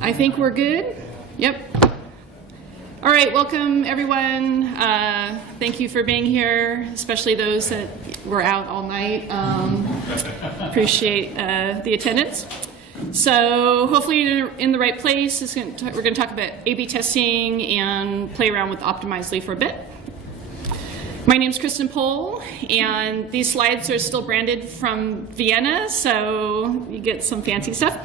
I think we're good. Yep. All right, welcome everyone. Thank you for being here, especially those that were out all night. Appreciate the attendance. So hopefully you're in the right place. We're going to talk about A/B testing and play around with Optimizely for a bit. My name's Kristen Pol, and these slides are still branded from Vienna, so you get some fancy stuff.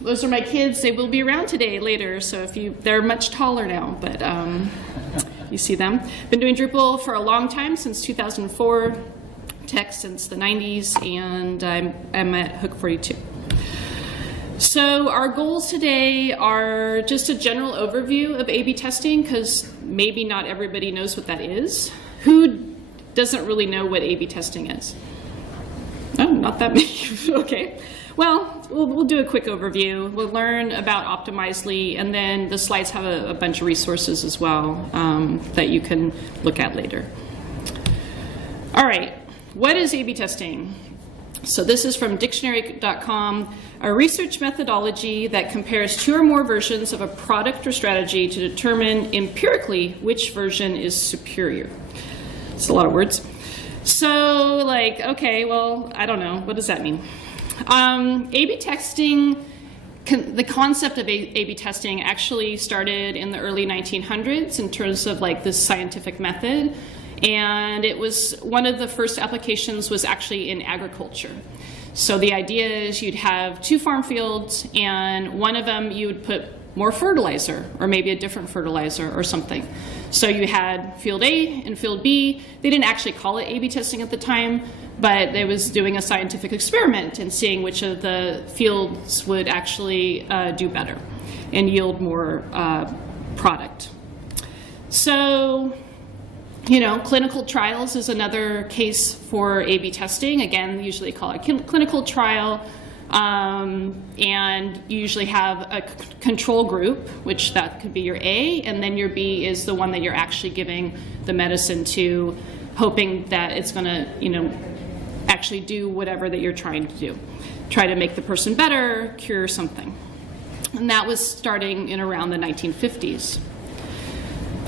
Those are my kids. They will be around today later, so they're much taller now, but you see them. Been doing Drupal for a long time, since 2004, tech since the 90s, and I'm at Hook 42. So our goals today are just a general overview of A/B testing, because maybe not everybody knows what that is. Who doesn't really know what A/B testing is? Oh, not that many. Okay. Well, we'll do a quick overview. We'll learn about Optimizely, and then the slides have a bunch of resources as well that you can look at later. All right. What is A/B testing? So this is from dictionary.com, a research methodology that compares two or more versions of a product or strategy to determine empirically which version is superior. It's a lot of words. So okay, well, I don't know. What does that mean? A/B testing, the concept of A/B testing actually started in the early 1900s in terms of this scientific method. And it was one of the first applications was actually in agriculture. So the idea is you'd have two farm fields, and one of them you would put more fertilizer, or maybe a different fertilizer or something. So you had field A and field B. They didn't actually call it A/B testing at the time, but they was doing a scientific experiment and seeing which of the fields would actually do better and yield more product. So, clinical trials is another case for A/B testing. Again, they usually call it clinical trial, and you usually have a control group, which that could be your A, and then your B is the one that you're actually giving the medicine to, hoping that it's going to, actually do whatever that you're trying to do. Try to make the person better, cure something. And that was starting in around the 1950s.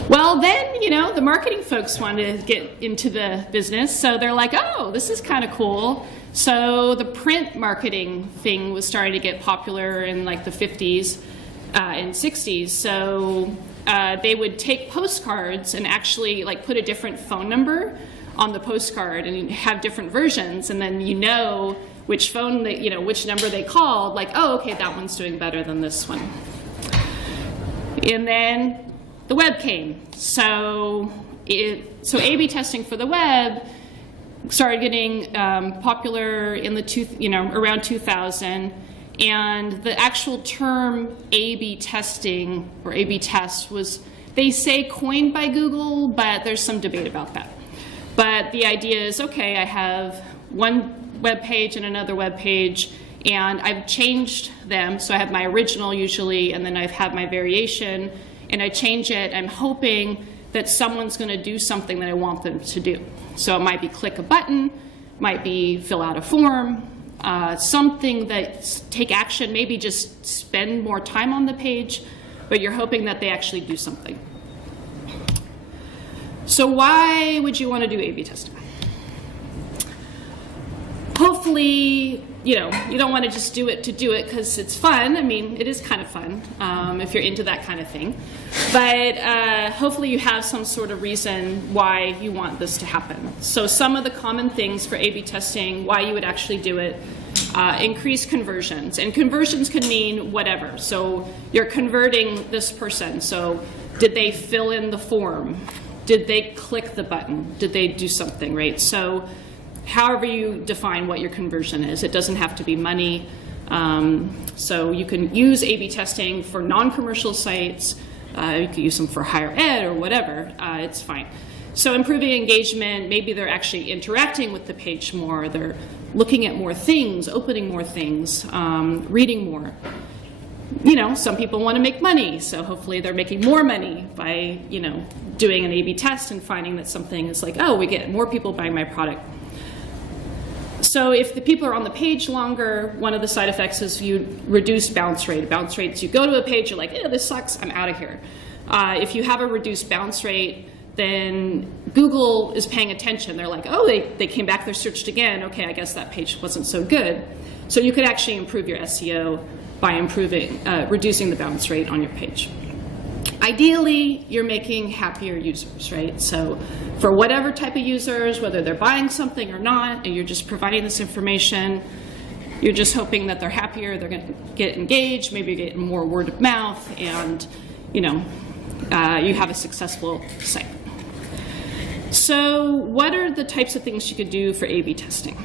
Well, then, the marketing folks wanted to get into the business, so they're like, oh, this is kind of cool. So the print marketing thing was starting to get popular in the 50s and 60s. So they would take postcards and actually put a different phone number on the postcard and have different versions, and then which phone which number they called, oh, okay, that one's doing better than this one. And then the web came. So A/B testing for the web started getting popular in around 2000, and the actual term A/B testing or A/B test was, they say, coined by Google, but there's some debate about that. But the idea is, okay, I have one web page and another web page, and I've changed them. So I have my original usually, and then I've had my variation, and I change it. I'm hoping that someone's going to do something that I want them to do. So it might be click a button, might be fill out a form, something that take action, maybe just spend more time on the page, but you're hoping that they actually do something. So why would you want to do A/B testing? Hopefully, you don't want to just do it to do it because it's fun. I mean, it is kind of fun if you're into that kind of thing. But hopefully you have some sort of reason why you want this to happen. So some of the common things for A/B testing, why you would actually do it, increase conversions. And conversions could mean whatever. So you're converting this person. So did they fill in the form? Did they click the button? Did they do something, right? So however you define what your conversion is. It doesn't have to be money. So you can use A/B testing for non-commercial sites. You can use them for higher ed or whatever. It's fine. So improving engagement, maybe they're actually interacting with the page more. They're looking at more things, opening more things, reading more. Some people want to make money, so hopefully they're making more money by, doing an A/B test and finding that something is oh, we get more people buying my product. So if the people are on the page longer, one of the side effects is you reduce bounce rate. Bounce rates, you go to a page, you're like, this sucks, I'm out of here. If you have a reduced bounce rate, then Google is paying attention. They're like, oh, they came back, they searched again. Okay, I guess that page wasn't so good. So you could actually improve your SEO by reducing the bounce rate on your page. Ideally, you're making happier users, right? So for whatever type of users, whether they're buying something or not, and you're just providing this information, you're just hoping that they're happier, they're going to get engaged, maybe you're getting more word of mouth, and you have a successful site. So what are the types of things you could do for A/B testing?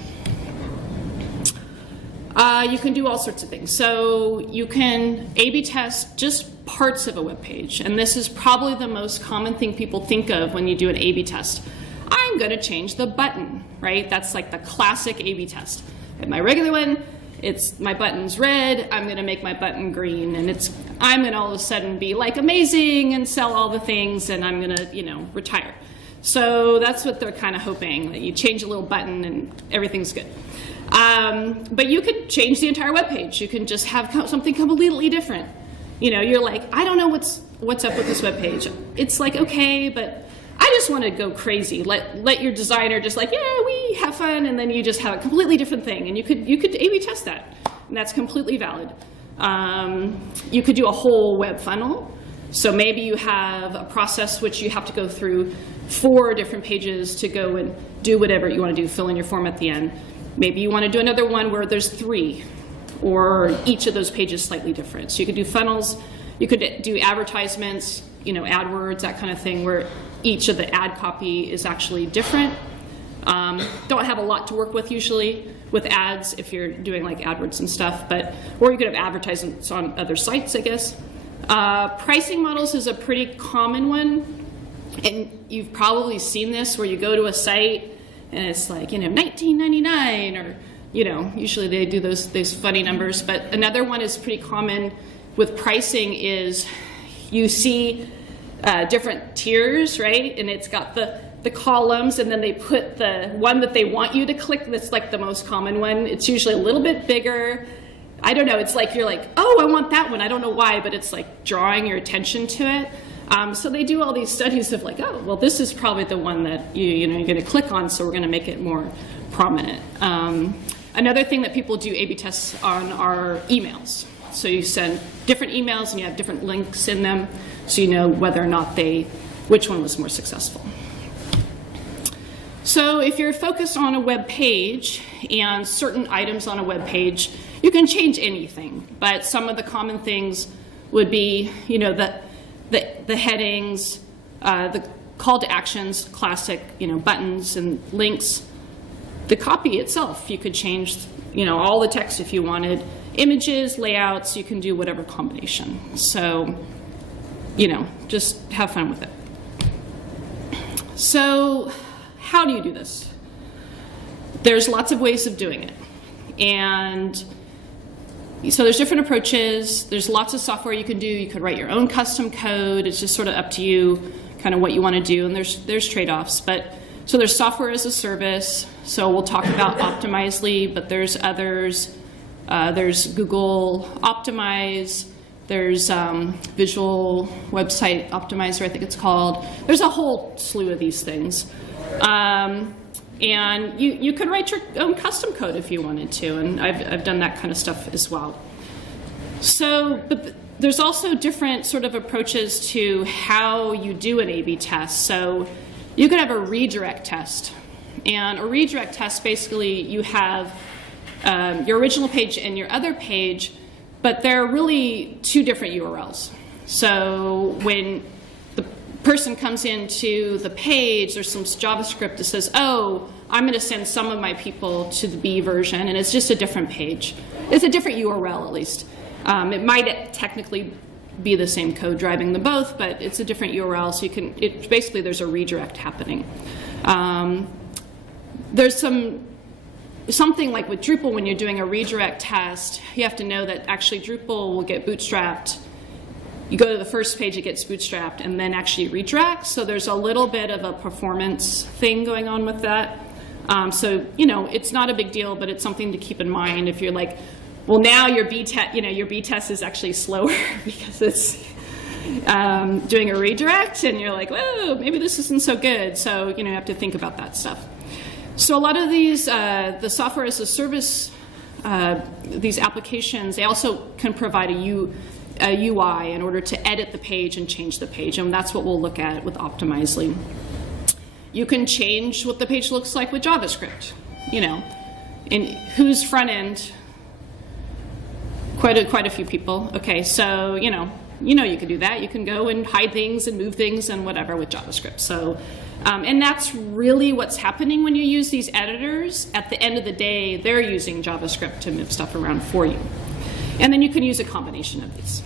You can do all sorts of things. So you can A/B test just parts of a web page, and this is probably the most common thing people think of when you do an A/B test. I'm going to change the button, right? That's like the classic A/B test. And my regular one, my button's red, I'm going to make my button green, and I'm going to all of a sudden be like amazing and sell all the things, and I'm going to, retire. So that's what they're kind of hoping, that you change a little button and everything's good. But you could change the entire web page. You can just have something completely different. You're like, I don't know what's up with this web page. It's like, okay, but I just want to go crazy. Let your designer just like, yeah, we have fun, and then you just have a completely different thing. And you could A/B test that, and that's completely valid. You could do a whole web funnel. So maybe you have a process which you have to go through 4 different pages to go and do whatever you want to do, fill in your form at the end. Maybe you want to do another one where there's 3, or each of those pages slightly different. So you could do funnels, you could do advertisements, AdWords, that kind of thing, where each of the ad copy is actually different. Don't have a lot to work with usually with ads if you're doing like AdWords and stuff, or you could have advertisements on other sites, I guess. Pricing models is a pretty common one, and you've probably seen this where you go to a site and it's like, $19.99, or, usually they do those funny numbers. But another one is pretty common with pricing is you see different tiers, right? And it's got the columns, and then they put the one that they want you to click that's like the most common one. It's usually a little bit bigger. I don't know, it's like you're like, oh, I want that one. I don't know why, but it's like drawing your attention to it. So they do all these studies of like, oh, well, this is probably the one that you're going to click on, so we're going to make it more prominent. Another thing that people do A/B tests on are emails. So you send different emails and you have different links in them, so you know whether or not which one was more successful. So if you're focused on a web page and certain items on a web page, you can change anything, but some of the common things would be, the headings, the call to actions, classic, buttons and links. The copy itself, you could change, all the text if you wanted. Images, layouts, you can do whatever combination. So, just have fun with it. So, how do you do this? There's lots of ways of doing it. And so there's different approaches. There's lots of software you can do. You could write your own custom code. It's just sort of up to you, kind of what you want to do. And there's trade-offs. So there's software as a service. So we'll talk about Optimizely, but there's others. There's Google Optimize. There's Visual Website Optimizer, I think it's called. There's a whole slew of these things. And you could write your own custom code if you wanted to, and I've done that kind of stuff as well. So, but there's also different sort of approaches to how you do an A/B test. So you could have a redirect test. And a redirect test, basically, you have your original page and your other page, but they're really 2 different URLs. So when the person comes into the page, there's some JavaScript that says, oh, I'm going to send some of my people to the B version, and it's just a different page. It's a different URL, at least. It might technically be the same code driving them both, but it's a different URL, so basically there's a redirect happening. There's something like with Drupal, when you're doing a redirect test, you have to know that actually Drupal will get bootstrapped. You go to the first page, it gets bootstrapped, and then actually redirects. So there's a little bit of a performance thing going on with that. So, it's not a big deal, but it's something to keep in mind if you're like, well, now your your B test is actually slower because it's doing a redirect, and you're like, whoa, maybe this isn't so good. So, you have to think about that stuff. So a lot of these, the software as a service, these applications, they also can provide a UI in order to edit the page and change the page, and that's what we'll look at with Optimizely. You can change what the page looks like with JavaScript, in whose front end? Quite a few people. Okay, so you can do that. You can go and hide things and move things and whatever with JavaScript. So, and that's really what's happening when you use these editors. At the end of the day, they're using JavaScript to move stuff around for you. And then you can use a combination of these.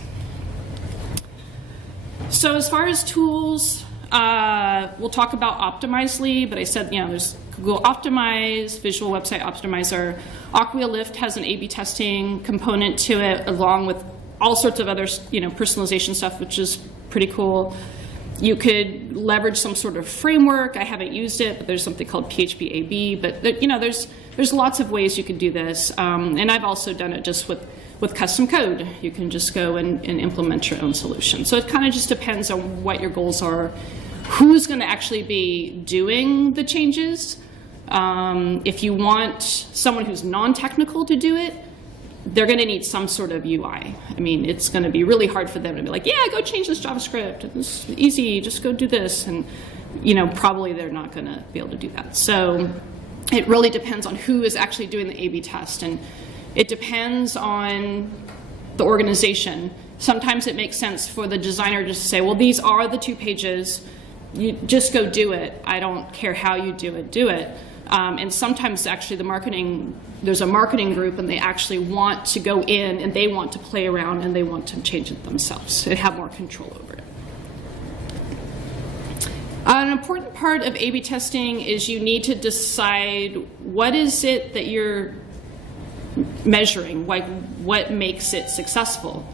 So as far as tools, we'll talk about Optimizely, but I said, there's Google Optimize, Visual Website Optimizer. Acquia Lift has an A/B testing component to it, along with all sorts of other, personalization stuff, which is pretty cool. You could leverage some sort of framework. I haven't used it, but there's something called PHP A/B. But there's lots of ways you can do this, and I've also done it just with custom code. You can just go and implement your own solution. So it kind of just depends on what your goals are, who's going to actually be doing the changes. If you want someone who's non-technical to do it, they're going to need some sort of UI. I mean, it's going to be really hard for them to be like, yeah, go change this JavaScript. It's easy, just go do this. And, probably they're not going to be able to do that. So it really depends on who is actually doing the A/B test. And it depends on the organization. Sometimes it makes sense for the designer just to say, well, these are the 2 pages. You just go do it. I don't care how you do it. And sometimes actually there's a marketing group, and they actually want to go in and they want to play around and they want to change it themselves. They have more control over it. An important part of A/B testing is you need to decide what is it that you're measuring, like what makes it successful.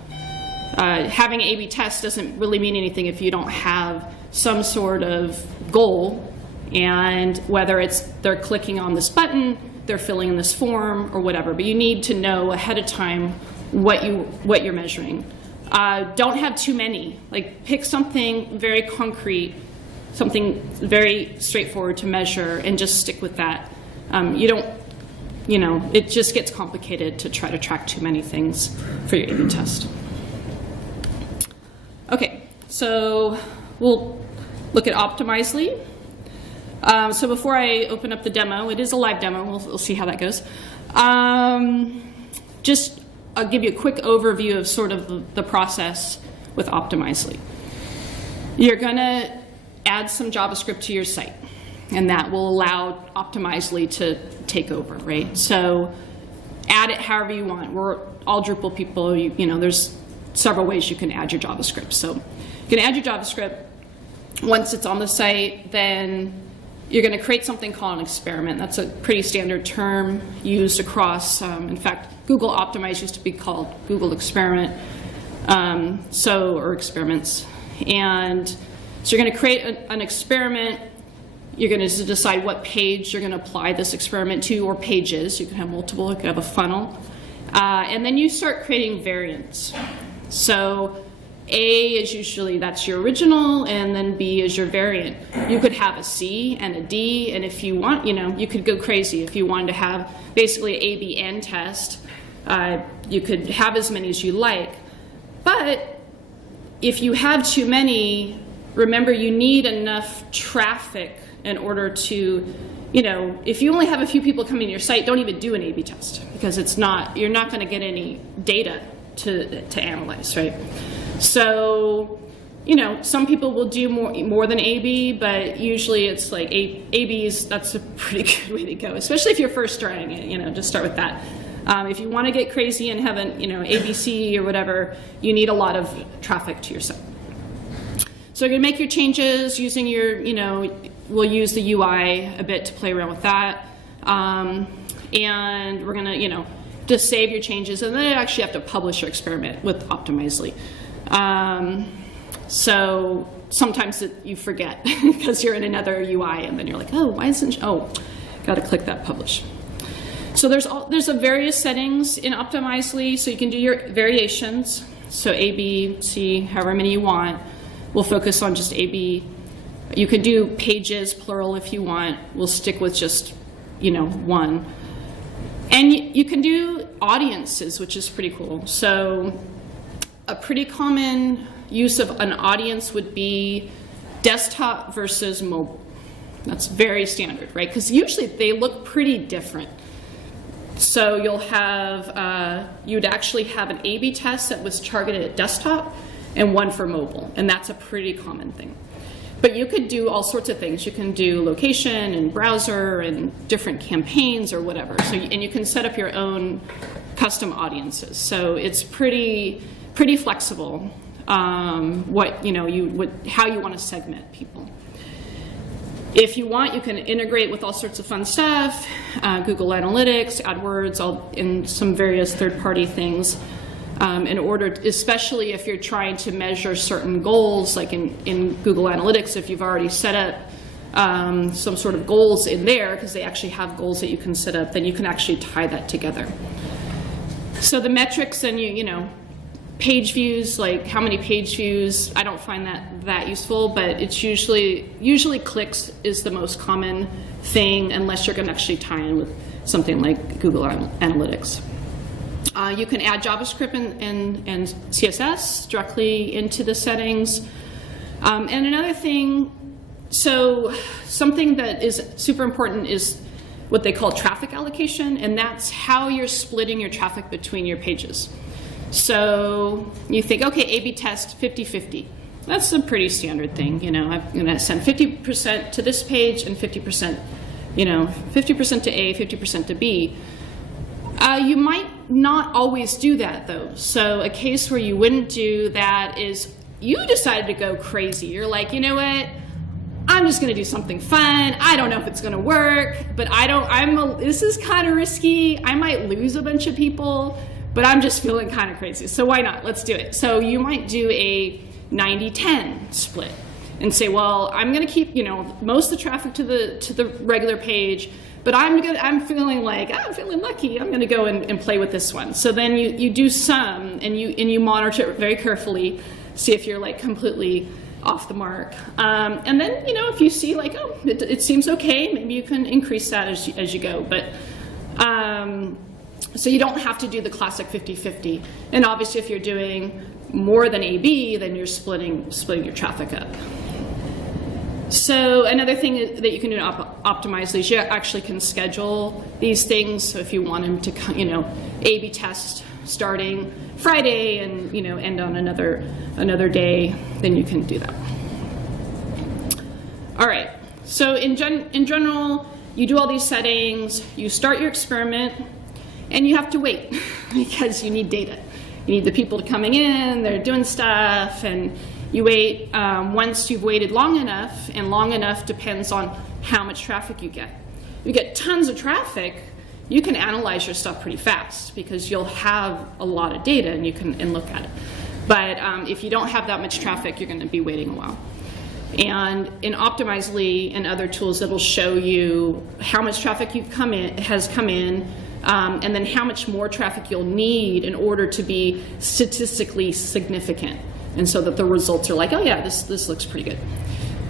Having A/B test doesn't really mean anything if you don't have some sort of goal, and whether it's they're clicking on this button, they're filling in this form, or whatever. But you need to know ahead of time what you're measuring. Don't have too many. Like, pick something very concrete, something very straightforward to measure, and just stick with that. It just gets complicated to try to track too many things for your A/B test. Okay, so we'll look at Optimizely. So before I open up the demo, it is a live demo. We'll see how that goes. I'll give you a quick overview of sort of the process with Optimizely. You're going to add some JavaScript to your site, and that will allow Optimizely to take over, right? So add it however you want. We're all Drupal people. There's several ways you can add your JavaScript. So you can add your JavaScript. Once it's on the site, then you're going to create something called an experiment. That's a pretty standard term used across, in fact, Google Optimize used to be called Google Experiment, or experiments. And so you're going to create an experiment. You're going to decide what page you're going to apply this experiment to, or pages. You can have multiple, you can have a funnel. And then you start creating variants. So A is usually, that's your original, and then B is your variant. You could have a C and a D, and if you want, you could go crazy. If you wanted to have basically A, B, and test, you could have as many as you like. But if you have too many, remember you need enough traffic in order to, if you only have a few people coming to your site, don't even do an A/B test, because you're not going to get any data to analyze, right? So, some people will do more than A/B, but usually it's like A/Bs, that's a pretty good way to go, especially if you're first trying it, just start with that. If you want to get crazy and have an, ABC or whatever, you need a lot of traffic to your site. So you're going to make your changes using your, we'll use the UI a bit to play around with that. And we're going to, just save your changes, and then you actually have to publish your experiment with Optimizely. So sometimes you forget because you're in another UI, and then you're like, oh, why isn't, got to click that publish. So there's a various settings in Optimizely, so you can do your variations. So A, B, C, however many you want. We'll focus on just A, B. You could do pages, plural, if you want. We'll stick with just, one. And you can do audiences, which is pretty cool. So a pretty common use of an audience would be desktop versus mobile. That's very standard, right? Because usually they look pretty different. So you'll have, you'd actually have an A/B test that was targeted at desktop and one for mobile, and that's a pretty common thing. But you could do all sorts of things. You can do location and browser and different campaigns or whatever. So, and you can set up your own custom audiences. So it's pretty flexible. How you want to segment people. If you want, you can integrate with all sorts of fun stuff, Google Analytics, AdWords, and some various third-party things, in order, especially if you're trying to measure certain goals, like in Google Analytics, if you've already set up some sort of goals in there, because they actually have goals that you can set up, then you can actually tie that together. So the metrics, and page views, like how many page views, I don't find that useful, but it's usually clicks is the most common thing, unless you're going to actually tie in with something like Google Analytics. You can add JavaScript and CSS directly into the settings. And another thing, so something that is super important is what they call traffic allocation, and that's how you're splitting your traffic between your pages. So you think, okay, A/B test 50-50. That's a pretty standard thing. I'm going to send 50% to this page and 50%, 50% to A, 50% to B. You might not always do that, though. So a case where you wouldn't do that is you decided to go crazy. You're like, you know what? I'm just going to do something fun. I don't know if it's going to work, but this is kind of risky. I might lose a bunch of people, but I'm just feeling kind of crazy. So why not? Let's do it. So you might do a 90-10 split and say, well, I'm going to keep, most of the traffic to the regular page, but I'm feeling lucky. I'm going to go and play with this one. So then you do some, and you monitor it very carefully, see if you're like completely off the mark. And then, if you see like, oh, it seems okay, maybe you can increase that as you go. But so you don't have to do the classic 50-50. And obviously, if you're doing more than A/B, then you're splitting your traffic up. So another thing that you can do in Optimizely is you actually can schedule these things. So if you want them to, A/B test starting Friday and end on another day, then you can do that. All right. So in general, you do all these settings. You start your experiment, and you have to wait because you need data. You need the people coming in. They're doing stuff, and you wait. Once you've waited long enough, and long enough depends on how much traffic you get. If you get tons of traffic, you can analyze your stuff pretty fast because you'll have a lot of data and you can look at it. But if you don't have that much traffic, you're going to be waiting a while. And in Optimizely and other tools, it'll show you how much traffic has come in, and then how much more traffic you'll need in order to be statistically significant, and so that the results are like, oh yeah, this looks pretty good.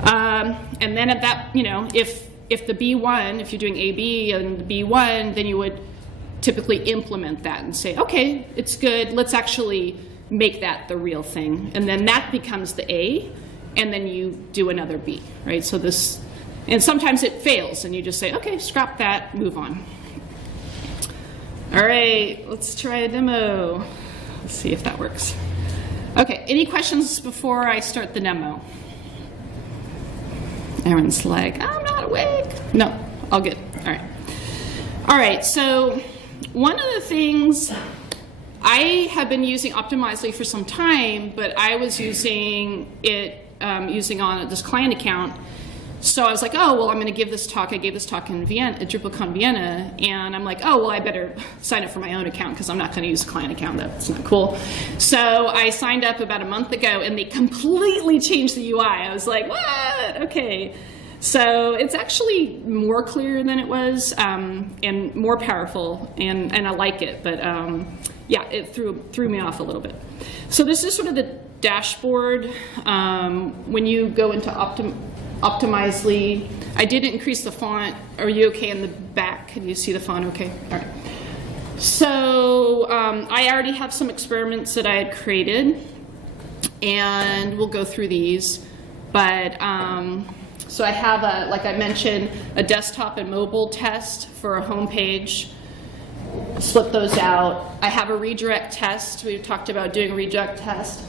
And then at that, if the B1, if you're doing A/B and the B1, then you would typically implement that and say, okay, it's good, let's actually make that the real thing. And then that becomes the A, and then you do another B, right? So and sometimes it fails, and you just say, okay, scrap that, move on. All right, let's try a demo. Let's see if that works. Okay, any questions before I start the demo? Everyone's like, I'm not awake. No, all good. All right. All right, so one of the things, I have been using Optimizely for some time, but I was using it on this client account. So I was like, oh, well, I'm going to give this talk. I gave this talk in Vienna, at DrupalCon Vienna, and I'm like, oh, well, I better sign up for my own account because I'm not going to use a client account. That's not cool. So I signed up about a month ago, and they completely changed the UI. I was like, what? Okay. So it's actually more clear than it was, and more powerful, and I like it, but yeah, it threw me off a little bit. So this is sort of the dashboard. When you go into Optimizely, I did increase the font. Are you okay in the back? Can you see the font okay? All right. So I already have some experiments that I had created, and we'll go through these. But so I have, like I mentioned, a desktop and mobile test for a home page. Split those out. I have a redirect test. We've talked about doing a redirect test.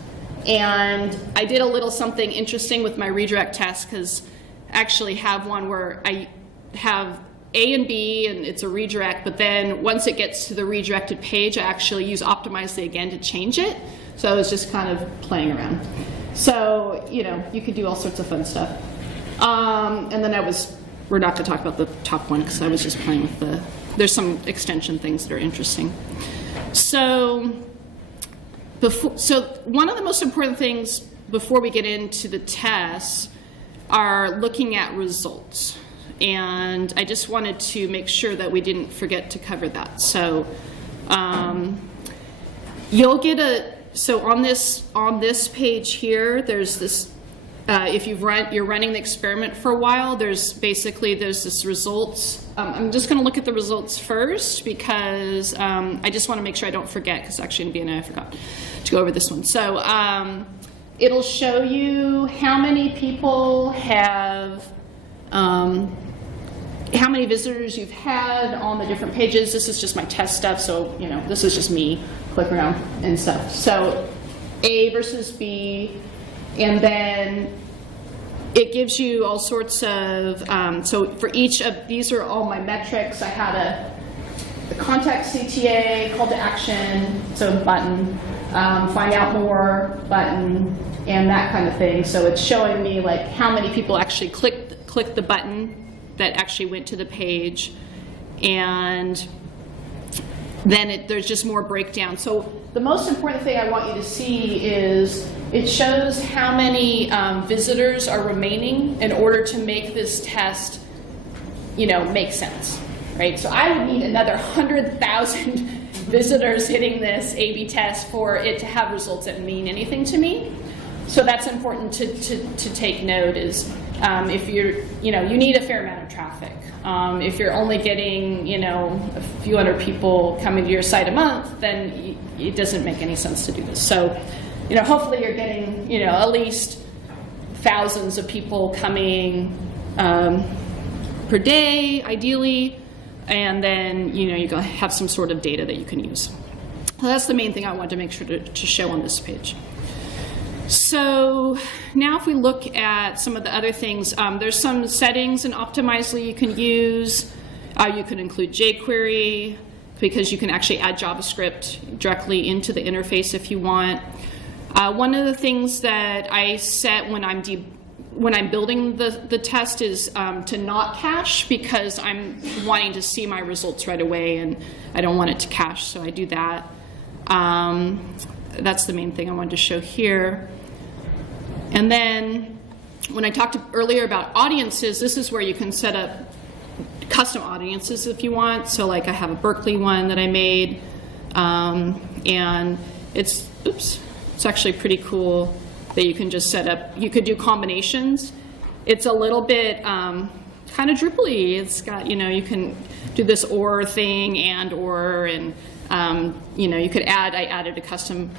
And I did a little something interesting with my redirect test, because I actually have one where I have A and B, and it's a redirect, but then once it gets to the redirected page, I actually use Optimizely again to change it. So I was just kind of playing around. So, you know, you could do all sorts of fun stuff. And then we're not going to talk about the top one, because I was just playing with there's some extension things that are interesting. So one of the most important things before we get into the tests are looking at results. And I just wanted to make sure that we didn't forget to cover that. So you'll get so on this page here, there's this, if you're running the experiment for a while, there's this results. I'm just going to look at the results first, because I just want to make sure I don't forget, because actually in BNA I forgot to go over this one. So it'll show you how many people have, how many visitors you've had on the different pages. This is just my test stuff, so you know, this is just me clicking around and stuff. So A versus B, and then it gives you all sorts of, so for each of, these are all my metrics. I had the contact CTA, call to action, so button, find out more, button, and that kind of thing. So it's showing me like how many people actually clicked the button that actually went to the page, and then there's just more breakdown. So the most important thing I want you to see is it shows how many visitors are remaining in order to make this test, you know, make sense, right? So I would need another 100,000 visitors hitting this A/B test for it to have results that mean anything to me. So that's important to take note, is if you're, you know, you need a fair amount of traffic. If you're only getting, you know, a few hundred people coming to your site a month, then it doesn't make any sense to do this. So, you know, hopefully you're getting, you know, at least thousands of people coming per day, ideally, and then, you know, you have some sort of data that you can use. So that's the main thing I wanted to make sure to show on this page. So now if we look at some of the other things, there's some settings in Optimizely you can use. You can include jQuery, because you can actually add JavaScript directly into the interface if you want. One of the things that I set when I'm building the test is to not cache, because I'm wanting to see my results right away and I don't want it to cache, so I do that. That's the main thing I wanted to show here. And then when I talked earlier about audiences, this is where you can set up custom audiences if you want. So like I have a Berkeley one that I made, and it's actually pretty cool that you can just set up. You could do combinations. It's a little bit kind of Drupal-y. It's got, you know, you can do this or thing and, you know, you could add, I added a custom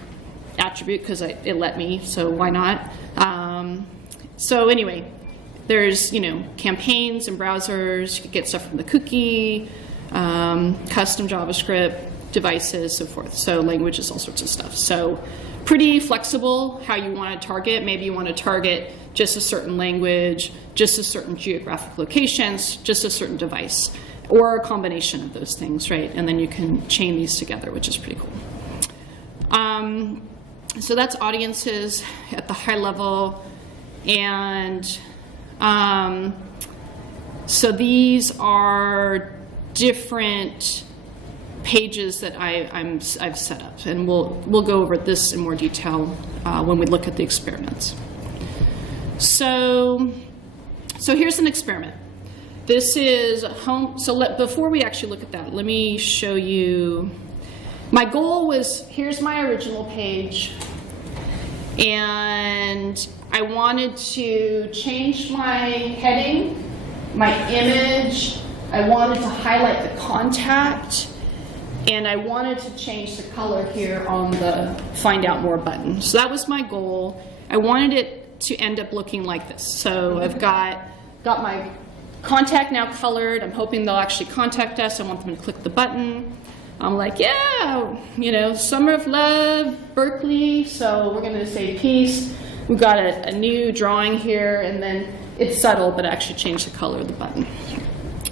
attribute because it let me, so why not? So anyway, there's, you know, campaigns and browsers. You could get stuff from the cookie, custom JavaScript, devices, so forth. So languages, all sorts of stuff. So pretty flexible how you want to target. Maybe you want to target just a certain language, just a certain geographic locations, just a certain device, or a combination of those things, right? And then you can chain these together, which is pretty cool. So that's audiences at the high level. And so these are different pages that I've set up, and we'll go over this in more detail when we look at the experiments. So So here's an experiment. This is home, so before we actually look at that, let me show you. My goal was, here's my original page, and I wanted to change my heading, my image, I wanted to highlight the contact, and I wanted to change the color here on the Find Out More button. So that was my goal. I wanted it to end up looking like this. So I've got my contact now colored. I'm hoping they'll actually contact us. I want them to click the button. I'm like, yeah, you know, Summer of Love, Berkeley, so we're going to say peace. We've got a new drawing here, and then it's subtle, but I actually changed the color of the button.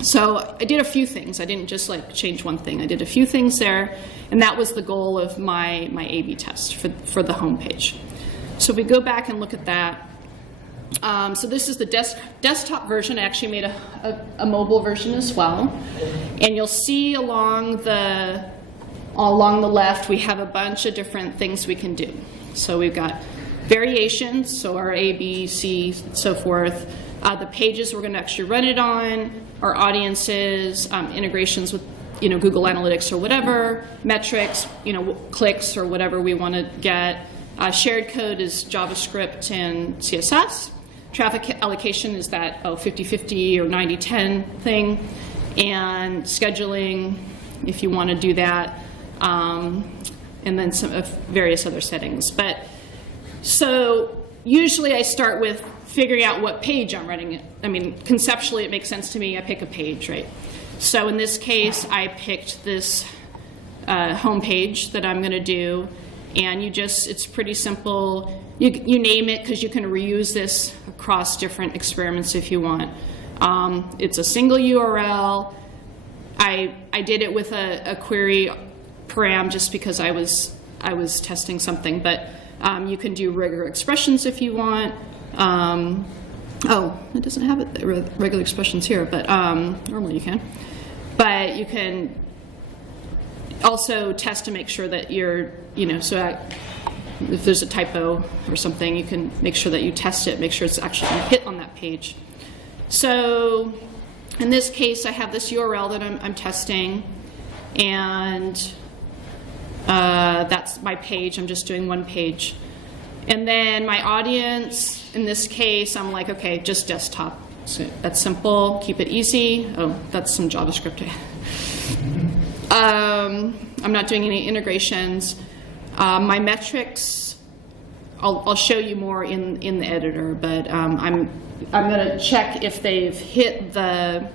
So I did a few things. I didn't just like change one thing. I did a few things there, and that was the goal of my A/B test for the home page. So if we go back and look at that, so this is the desktop version. I actually made a mobile version as well. And you'll see along the left, we have a bunch of different things we can do. So we've got variations, so our A, B, C, so forth. The pages we're going to actually run it on, our audiences, integrations with Google Analytics or whatever, metrics, clicks or whatever we want to get. Shared code is JavaScript and CSS. Traffic allocation is that 50-50 or 90-10 thing. And scheduling, if you want to do that. And then some of various other settings. But so usually I start with figuring out what page I'm running it. I mean, conceptually it makes sense to me. I pick a page, right? So in this case, I picked this home page that I'm going to do. And it's pretty simple. You name it because you can reuse this across different experiments if you want. It's a single URL. I did it with a query param just because I was testing something, but you can do regular expressions if you want. It doesn't have it regular expressions here, but normally you can. But you can also test to make sure that you're, if there's a typo or something, you can make sure that you test it, make sure it's actually going to hit on that page. So in this case, I have this URL that I'm testing, and that's my page. I'm just doing one page. And then my audience, in this case, I'm like, okay, just desktop. So that's simple, keep it easy. Oh, that's some JavaScript. I'm not doing any integrations. My metrics, I'll show you more in the editor, but I'm going to check if they've hit the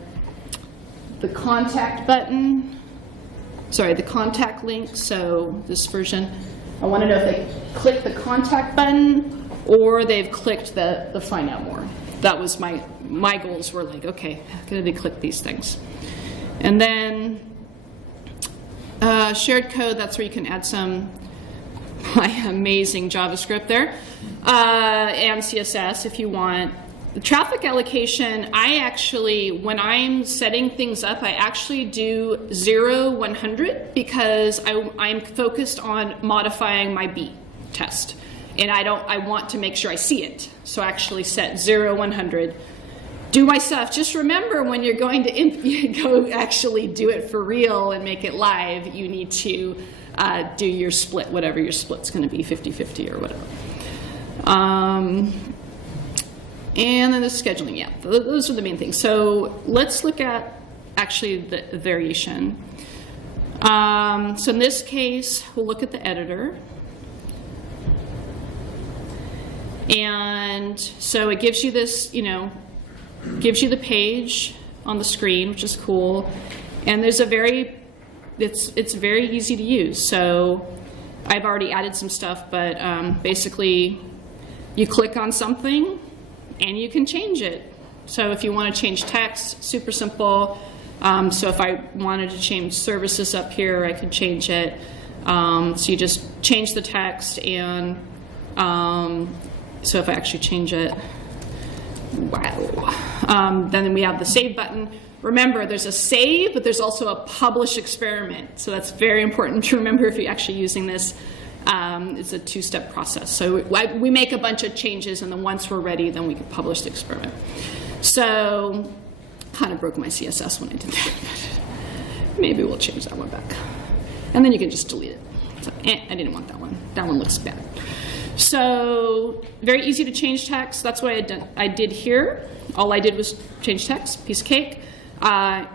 contact button. Sorry, the contact link. So this version, I want to know if they clicked the contact button or they've clicked the Find Out More. That was my goals were like, okay, how can they click these things? And then shared code, that's where you can add some my amazing JavaScript there, and CSS if you want. The traffic allocation, I actually, when I'm setting things up, I actually do 0-100 because I'm focused on modifying my B test. And I want to make sure I see it. So I actually set 0-100. Do my stuff. Just remember when you're going to go actually do it for real and make it live, you need to do your split, whatever your split's going to be, 50-50 or whatever. And then the scheduling, yeah, those are the main things. So let's look at actually the variation. So in this case, we'll look at the editor. And so it gives you this, gives you the page on the screen, which is cool. And there's it's very easy to use. So I've already added some stuff, but basically you click on something and you can change it. So if you want to change text, super simple. So if I wanted to change services up here, I could change it. So you just change the text, and so if I actually change it, wow. Then we have the save button. Remember, there's a save, but there's also a publish experiment. So that's very important to remember if you're actually using this. It's a two-step process. So we make a bunch of changes, and then once we're ready, then we can publish the experiment. So, kind of broke my CSS when I did that, but maybe we'll change that one back. And then you can just delete it. So, I didn't want that one. That one looks bad. So, very easy to change text. That's what I did here. All I did was change text, piece of cake.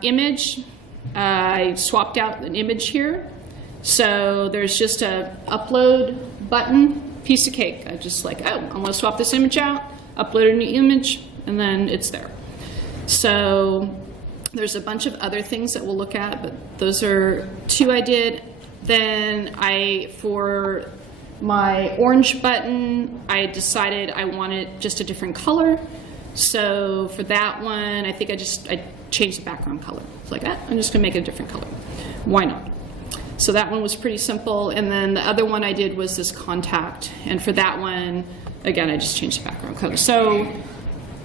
Image, I swapped out an image here. So there's just a upload button, piece of cake. I just like, oh, I'm gonna swap this image out, upload a new image, and then it's there. So there's a bunch of other things that we'll look at, but those are two I did. Then for my orange button, I decided I wanted just a different color. So for that one, I think I changed the background color. It's like, I'm just gonna make it a different color. Why not? So that one was pretty simple. And then the other one I did was this contact. And for that one, again, I just changed the background color. So,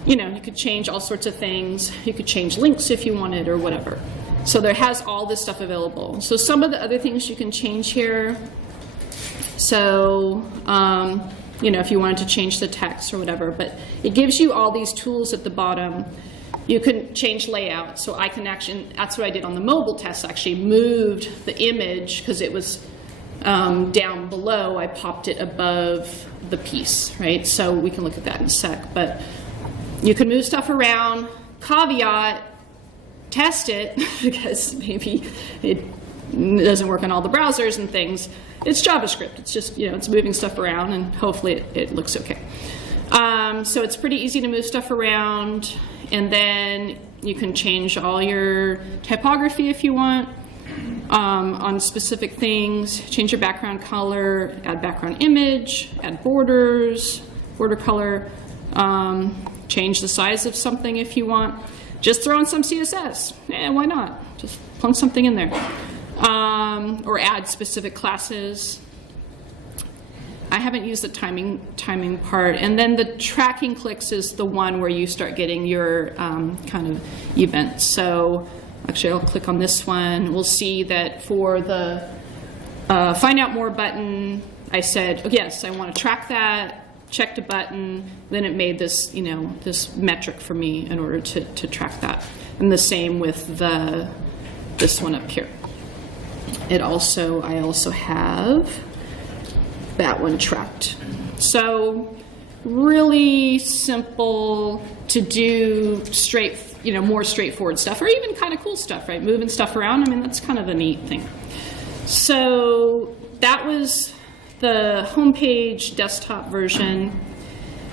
you could change all sorts of things. You could change links if you wanted or whatever. So there has all this stuff available. So some of the other things you can change here. So, if you wanted to change the text or whatever, but it gives you all these tools at the bottom. You can change layout, so I can actually, that's what I did on the mobile test, actually moved the image, because it was down below, I popped it above the piece, right? So we can look at that in a sec, but you can move stuff around. Caveat, test it, because maybe it doesn't work on all the browsers and things. It's JavaScript, it's just, it's moving stuff around, and hopefully it looks okay. So it's pretty easy to move stuff around. And then you can change all your typography if you want on specific things. Change your background color, add background image, add borders, border color, change the size of something if you want. Just throw in some CSS. Why not? Just plunk something in there. Or add specific classes. I haven't used the timing part. And then the tracking clicks is the one where you start getting your kind of events. So actually I'll click on this one. We'll see that for the find out more button, I said, oh, yes, I want to track that, checked a button, then it made this, this metric for me in order to track that. And the same with this one up here. I also have that one tracked. So really simple to do more straightforward stuff, or even kind of cool stuff, right? Moving stuff around, that's kind of a neat thing. So that was the homepage desktop version.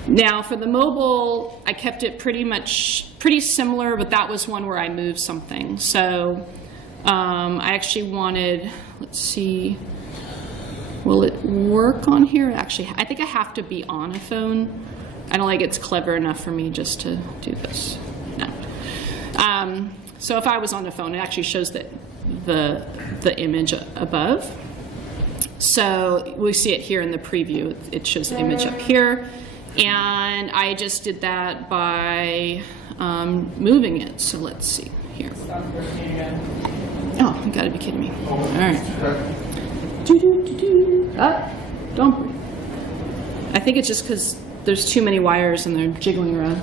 Now for the mobile, I kept it pretty similar, but that was one where I moved something. So I actually wanted, let's see, will it work on here? Actually, I think I have to be on a phone. I don't think it's clever enough for me just to do this. No. So if I was on the phone, it actually shows the image above. So we see it here in the preview. It shows the image up here. And I just did that by moving it. So let's see here. Oh, you gotta be kidding me. All right. Don't breathe. I think it's just because there's too many wires and they're jiggling around.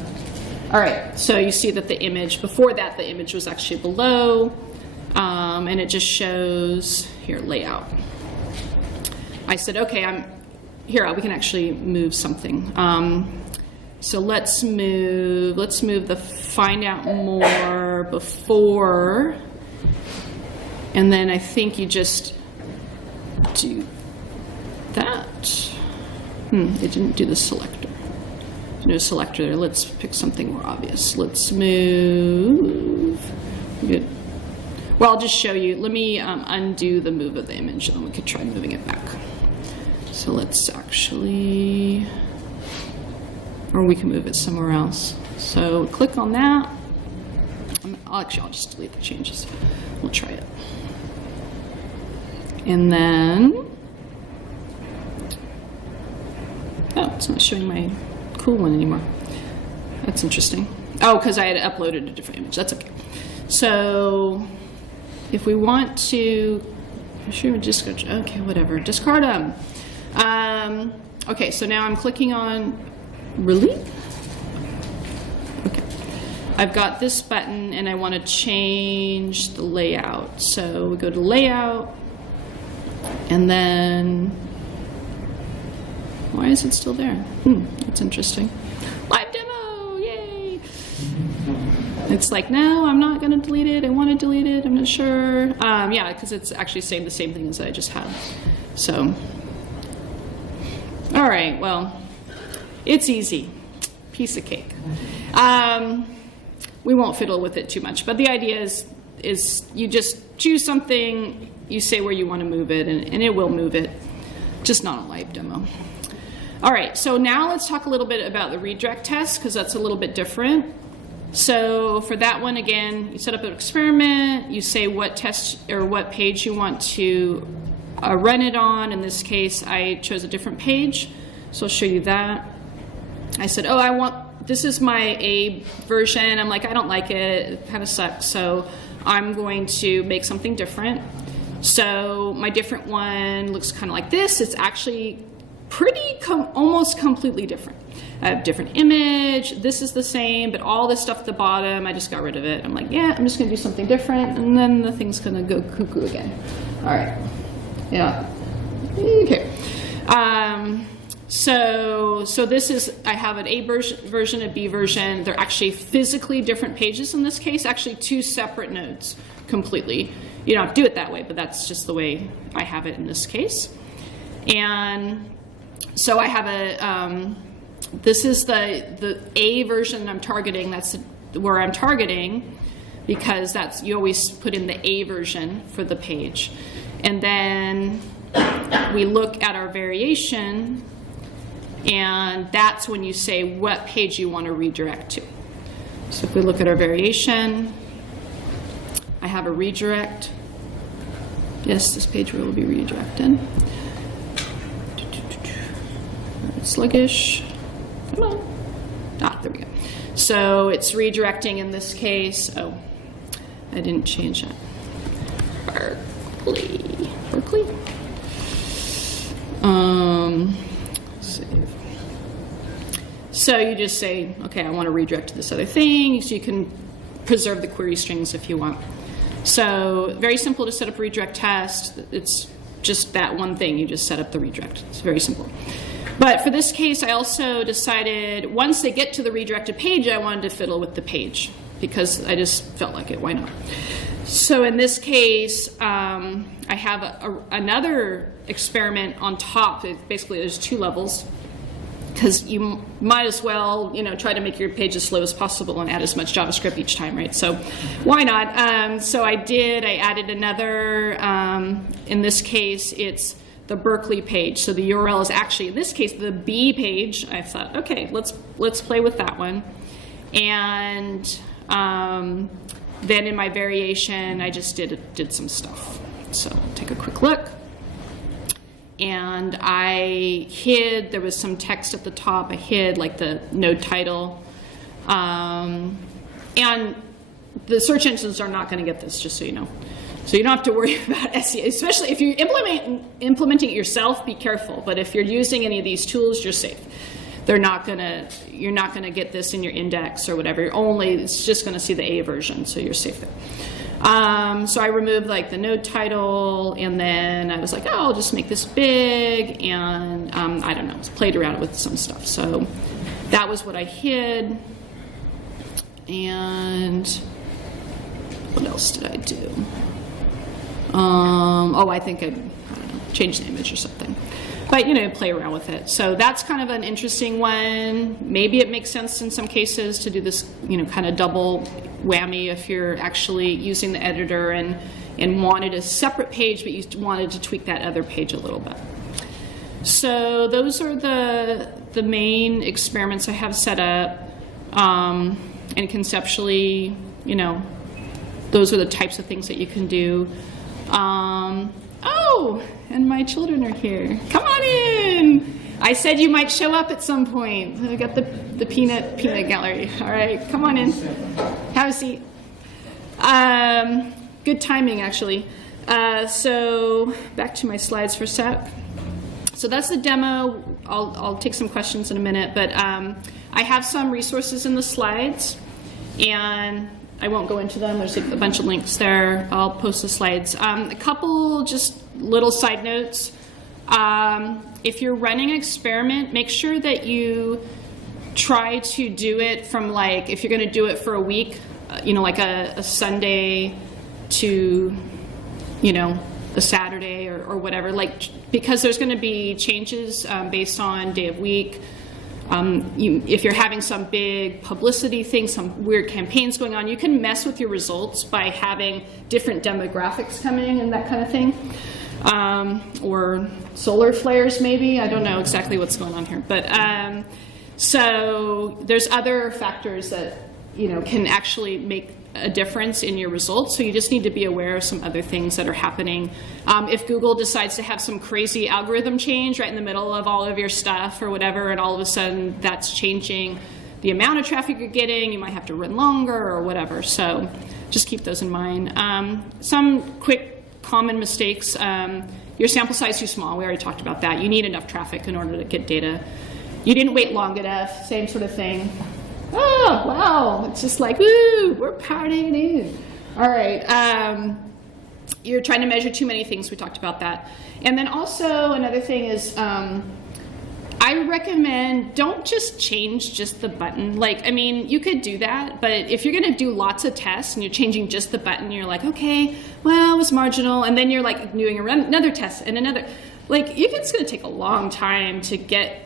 All right, so you see that the image, before that the image was actually below, and it just shows, here, layout. I said, okay, we can actually move something. So let's move the find out more before, and then I think you just do that. It didn't do the selector. No selector there. Let's pick something more obvious. Let's move. Good. Well, I'll just show you. Let me undo the move of the image, and then we could try moving it back. So let's actually, or we can move it somewhere else. So click on that. I'll just delete the changes. We'll try it. And then, oh, it's not showing my cool one anymore. That's interesting. Oh, because I had uploaded a different image. That's okay. So if we want to, I'm sure discard, okay, whatever, discard them. Okay, so now I'm clicking on, really? Okay. I've got this button and I want to change the layout. So we go to layout, and then, why is it still there? That's interesting. Live demo, yay! It's like, no, I'm not going to delete it. I want to delete it. I'm not sure. Yeah, because it's actually saying the same thing as I just had. So, all right, well, it's easy. Piece of cake. We won't fiddle with it too much, but the idea is you just choose something, you say where you want to move it, and it will move it, just not a live demo. All right, so now let's talk a little bit about the redirect test, because that's a little bit different. So for that one, again, you set up an experiment, you say what test or what page you want to run it on. In this case, I chose a different page, so I'll show you that. I said, oh, this is my A version. I'm like, I don't like it. It kind of sucks. So I'm going to make something different. So my different one looks kind of like this. It's actually almost completely different. I have different image. This is the same, but all this stuff at the bottom, I just got rid of it. I'm like, yeah, I'm just going to do something different. And then the thing's going to go cuckoo again. All right. Yeah. Okay. So this is, I have an A version, a B version. They're actually physically different pages in this case, actually two separate nodes completely. You don't have to do it that way, but that's just the way I have it in this case. And so I have this is the A version I'm targeting. That's where I'm targeting, because you always put in the A version for the page. And then we look at our variation, and that's when you say what page you want to redirect to. So if we look at our variation, I have a redirect. Yes, this page will be redirected. Sluggish. Come on. There we go. So it's redirecting in this case. Oh, I didn't change that. Berkeley. Save. So you just say, okay, I want to redirect to this other thing. So you can preserve the query strings if you want. So very simple to set up a redirect test. It's just that one thing. You just set up the redirect. It's very simple. But for this case, I also decided once they get to the redirected page, I wanted to fiddle with the page because I just felt like it. Why not? So in this case, I have another experiment on top. Basically, there's two levels, because you might as well, try to make your page as slow as possible and add as much JavaScript each time, right? So why not? So I added another. In this case, it's the Berkeley page. So the URL is actually, in this case, the B page. I thought, okay, let's play with that one. And then in my variation, I just did some stuff. So take a quick look. And I hid, there was some text at the top. I hid like the node title. And the search engines are not going to get this, just so you know. So you don't have to worry about SEO, especially if you're implementing it yourself, be careful. But if you're using any of these tools, you're safe. You're not gonna get this in your index or whatever. It's just gonna see the A version, so you're safe there. So I removed like the node title, and then I was like, oh, I'll just make this big, and I don't know, played around with some stuff. So that was what I hid. And what else did I do? I think I don't know, changed the image or something. But, play around with it. So that's kind of an interesting one. Maybe it makes sense in some cases to do this, kind of double whammy if you're actually using the editor and wanted a separate page, but you wanted to tweak that other page a little bit. So those are the main experiments I have set up. And conceptually, those are the types of things that you can do. And my children are here. Come on in. I said you might show up at some point. We got the peanut gallery. All right, come on in. Have a seat. Good timing, actually. So back to my slides for a sec. So that's the demo. I'll take some questions in a minute, but I have some resources in the slides. And I won't go into them. There's a bunch of links there. I'll post the slides. A couple just little side notes. If you're running an experiment, make sure that you try to do it from, like, if you're going to do it for a week, like a Sunday to, a Saturday or whatever, like, because there's going to be changes based on day of week. If you're having some big publicity thing, some weird campaigns going on, you can mess with your results by having different demographics coming and that kind of thing. Or solar flares, maybe. I don't know exactly what's going on here. But so there's other factors that can actually make a difference in your results. So you just need to be aware of some other things that are happening. If Google decides to have some crazy algorithm change right in the middle of all of your stuff or whatever, and all of a sudden that's changing the amount of traffic you're getting, you might have to run longer or whatever. So just keep those in mind. Some quick common mistakes. Your sample size is too small. We already talked about that. You need enough traffic in order to get data. You didn't wait long enough. Same sort of thing. Oh, wow. It's just like, woo, we're partying in. All right. You're trying to measure too many things. We talked about that. And then also another thing is I recommend don't just change just the button. Like, I mean, you could do that, but if you're going to do lots of tests and you're changing just the button, you're like, okay, well, it was marginal. And then you're like doing another test and another. Like, it's going to take a long time to get,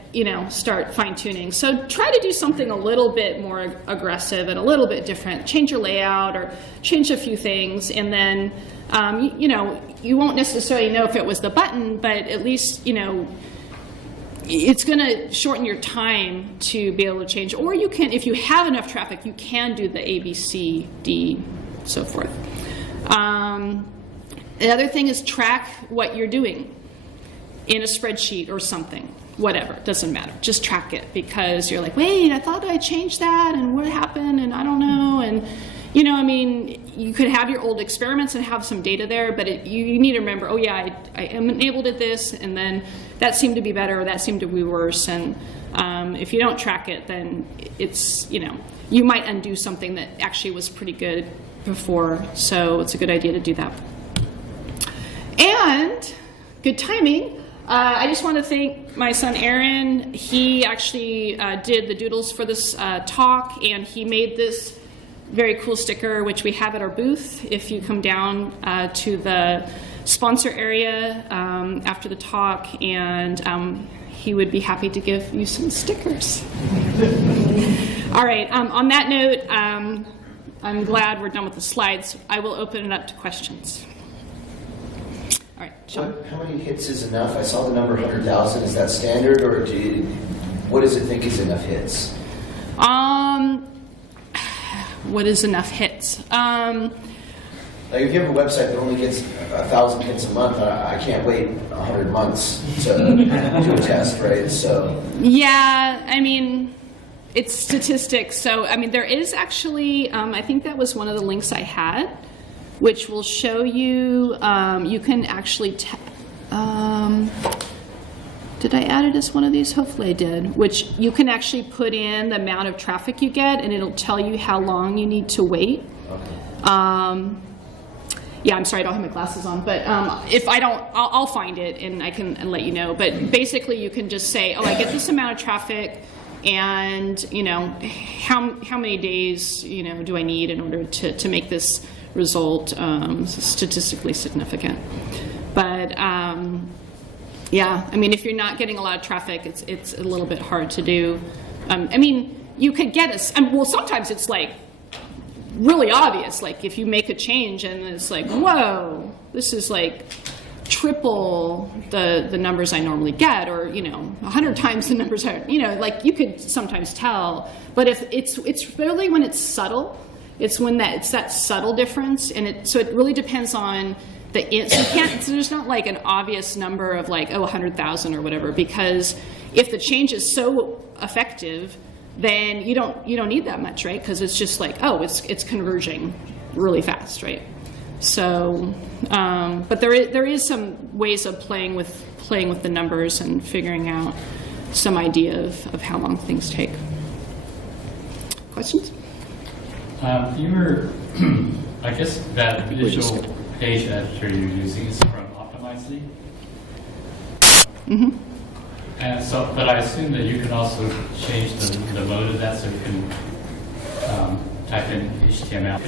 start fine tuning. So try to do something a little bit more aggressive and a little bit different. Change your layout or change a few things. And then, you won't necessarily know if it was the button, but at least, it's going to shorten your time to be able to change. Or you can, if you have enough traffic, you can do the A, B, C, D, so forth. The other thing is track what you're doing in a spreadsheet or something. Whatever, it doesn't matter. Just track it, because you're like, wait, I thought I changed that, and what happened, and I don't know. And, you could have your old experiments and have some data there, but you need to remember, oh yeah, I enabled at this, and then that seemed to be better, or that seemed to be worse. And if you don't track it, then it's, you might undo something that actually was pretty good before. So it's a good idea to do that. And good timing. I just want to thank my son Aaron. He actually did the doodles for this talk, and he made this very cool sticker, which we have at our booth. If you come down to the sponsor area after the talk, and he would be happy to give you some stickers. All right, on that note, I'm glad we're done with the slides. I will open it up to questions. All right, John. How many hits is enough? I saw the number 100,000. Is that standard, or what does it think is enough hits? What is enough hits? Like if you have a website that only gets 1,000 hits a month, I can't wait 100 months to do a test, right? So yeah, I mean, it's statistics. So I mean, there is actually, I think that was one of the links I had, which will show you, you can actually, did I add it as one of these? Hopefully I did, which you can actually put in the amount of traffic you get, and it'll tell you how long you need to wait. Okay. Yeah, I'm sorry, I don't have my glasses on, but if I don't, I'll find it and I can let you know. But basically you can just say, oh, I get this amount of traffic, and how many days do I need in order to make this result statistically significant. But yeah, I mean, if you're not getting a lot of traffic, it's a little bit hard to do. I mean, you could get well, sometimes it's like really obvious, like if you make a change and it's like, whoa, this is like triple the numbers I normally get, or 100 times the numbers like you could sometimes tell. But if it's really when it's subtle. It's when it's that subtle difference, and so it really depends on so there's not like an obvious number of like, 100,000 or whatever, because if the change is so effective, then you don't need that much, right? Because it's just like, it's converging really fast, right? So, but there is some ways of playing with the numbers and figuring out some idea of how long things take. Questions? You were, I guess that visual page editor you're using is from Optimizely. Mm-hmm. And so, but I assume that you can also change the mode of that, so you can type in HTML.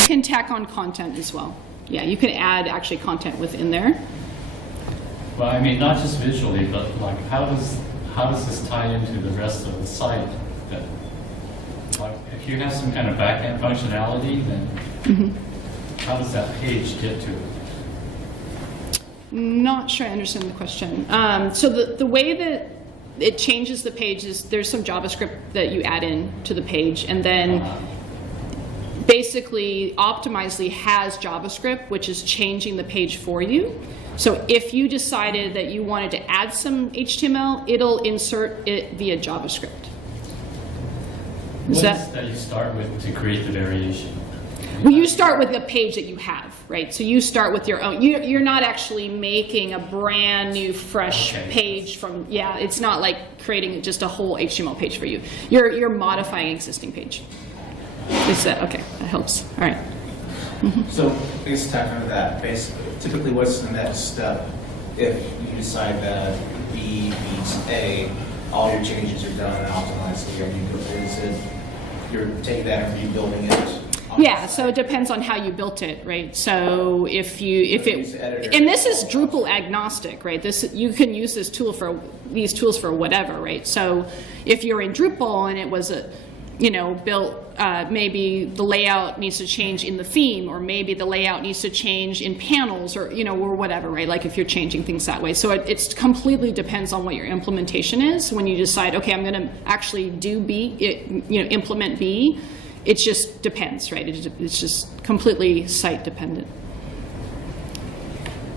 You can tack on content as well. Yeah, you can add actually content within there. Well, I mean, not just visually, but like, how does this tie into the rest of the site? That, like, if you have some kind of back-end functionality, then how does that page get to it? Not sure I understand the question. So the way that it changes the page is there's some JavaScript that you add in to the page, and then basically Optimizely has JavaScript, which is changing the page for you. So if you decided that you wanted to add some HTML, it'll insert it via JavaScript. What is that you start with to create the variation? Well, you start with the page that you have, right? So you start with your own. You're not actually making a brand new, fresh page from. Yeah, it's not like creating just a whole HTML page for you. You're modifying an existing page. Is that okay? That helps. All right. So, I guess tack onto that, basically, typically what's the next step if you decide that B beats A, all your changes are done and optimized, you're taking that and rebuilding it? Yeah, so it depends on how you built it, right? So if it, and this is Drupal agnostic, right? You can use these tools for whatever, right? So if you're in Drupal and it was built, maybe the layout needs to change in the theme, or maybe the layout needs to change in panels, or or whatever, right? Like if you're changing things that way. So it completely depends on what your implementation is. When you decide, okay, I'm going to actually do B, implement B. It just depends, right? It's just completely site dependent.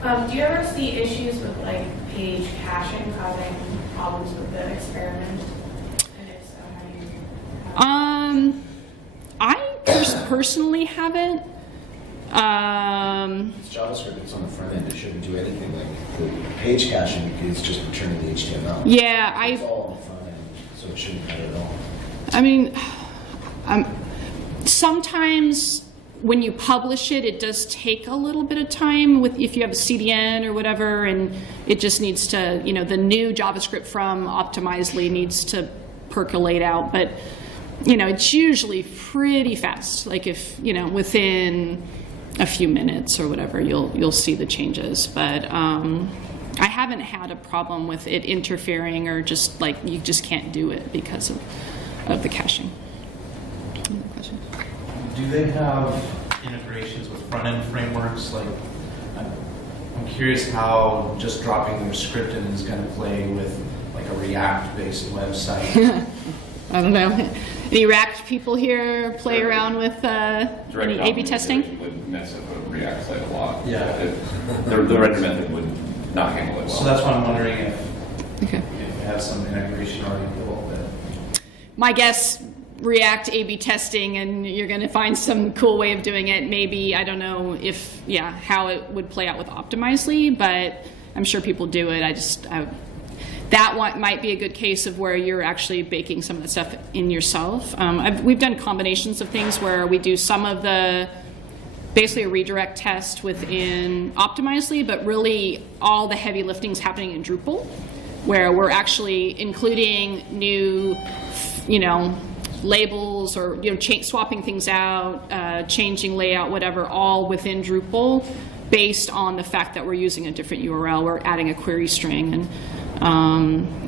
Do you ever see issues with like page caching causing problems with the experiment? And if so, how do you? I personally haven't. It's JavaScript. It's on the front end. It shouldn't do anything. Like the page caching is just returning the HTML. Yeah, it's all on the front end, so it shouldn't matter at all. I mean, sometimes when you publish it, it does take a little bit of time if you have a CDN or whatever, and it just needs to, the new JavaScript from Optimizely needs to percolate out. But, it's usually pretty fast. Like if, within a few minutes or whatever, you'll see the changes. But I haven't had a problem with it interfering, or just like you just can't do it because of the caching. Do they have integrations with front-end frameworks? Like, I'm curious how just dropping their script in is going to play with like a React-based website. I don't know. Any React people here play around with any A/B testing? Would mess up a React site a lot. Yeah. The render method would not handle it well. So that's why I'm wondering if Okay. it has some integration already built. My guess, React A/B testing, and you're going to find some cool way of doing it. Maybe, I don't know how it would play out with Optimizely, but I'm sure people do it. That one might be a good case of where you're actually baking some of the stuff in yourself. We've done combinations of things where we do some of basically a redirect test within Optimizely, but really all the heavy lifting's happening in Drupal, where we're actually including new, labels, or swapping things out, changing layout, whatever, all within Drupal, based on the fact that we're using a different URL. We're adding a query string, and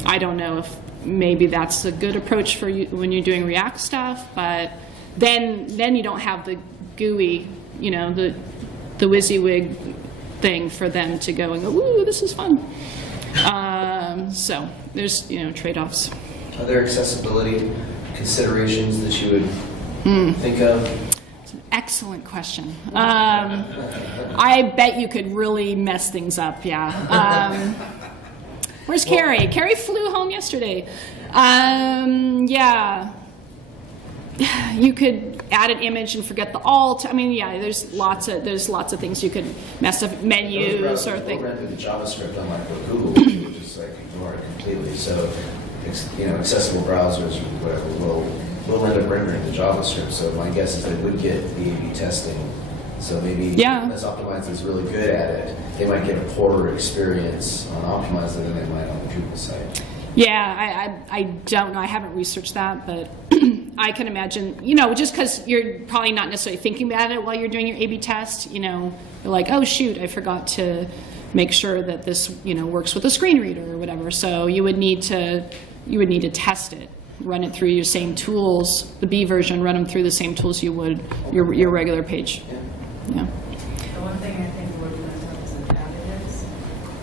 I don't know if maybe that's a good approach for you when you're doing React stuff, but then you don't have the GUI, the WYSIWYG thing for them to go and go, ooh, this is fun. So there's trade-offs. Are there accessibility considerations that you would think of? It's an excellent question. I bet you could really mess things up, yeah. Where's Carrie? Carrie flew home yesterday. Yeah. You could add an image and forget the alt. I mean, yeah, there's lots of things you could mess up, menus or things. We'll run through the JavaScript on like Google, which would just like ignore it completely. So, accessible browsers or whatever will we'll end up rendering the JavaScript, so my guess is they would get the A/B testing. So maybe Yeah. as Optimizely is really good at it, they might get a poorer experience on Optimizely than they might on the Drupal site. Yeah, I don't know. I haven't researched that, but I can imagine, just because you're probably not necessarily thinking about it while you're doing your A/B test, you're like, oh shoot, I forgot to make sure that this, works with a screen reader or whatever. So you would need to test it, run it through your same tools, the B version, run them through the same tools you would your regular page. Yeah. The one thing I think would mess up is the tab index.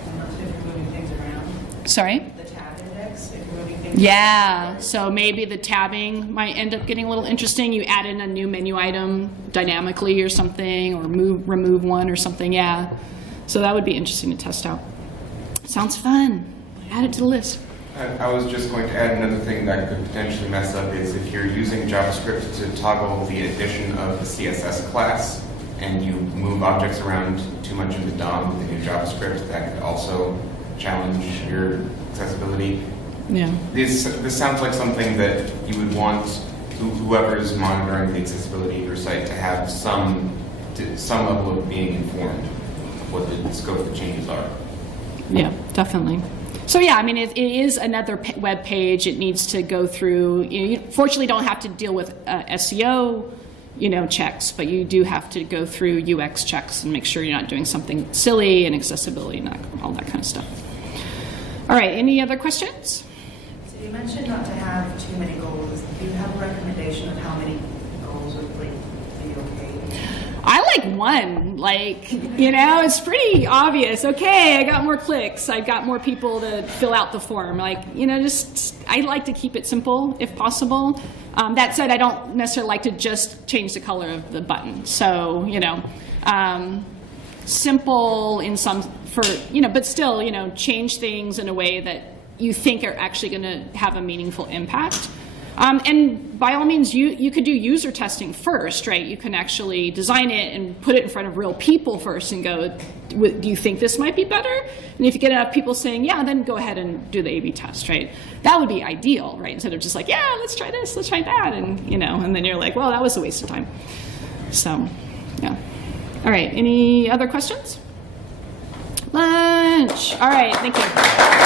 I'm not sure if you're moving things around. Sorry? The tab index, if you're moving things Yeah, so maybe the tabbing might end up getting a little interesting. You add in a new menu item dynamically or something, or remove one or something, yeah. So that would be interesting to test out. Sounds fun. Add it to the list. I was just going to add another thing that could potentially mess up is if you're using JavaScript to toggle the addition of the CSS class and you move objects around too much in the DOM with the new JavaScript, that could also challenge your accessibility. Yeah. This sounds like something that you would want whoever is monitoring the accessibility of your site to have some level of being informed of what the scope of the changes are. Yeah, definitely. So yeah, I mean, it is another web page. It needs to go through. You fortunately don't have to deal with SEO, checks, but you do have to go through UX checks and make sure you're not doing something silly and accessibility and all that kind of stuff. All right, any other questions? So you mentioned not to have too many goals. Do you have a recommendation of how many goals would be okay? I like one, it's pretty obvious. Okay, I got more clicks. I got more people to fill out the form. I like to keep it simple if possible. That said, I don't necessarily like to just change the color of the button. So, simple in but still, change things in a way that you think are actually going to have a meaningful impact. And by all means, you could do user testing first, right? You can actually design it and put it in front of real people first and go, do you think this might be better? And if you get enough people saying, yeah, then go ahead and do the A/B test, right? That would be ideal, right? Instead of just like, yeah, let's try this, let's try that. And, and then you're like, well, that was a waste of time. So, yeah. All right, any other questions? Lunch. All right, thank you.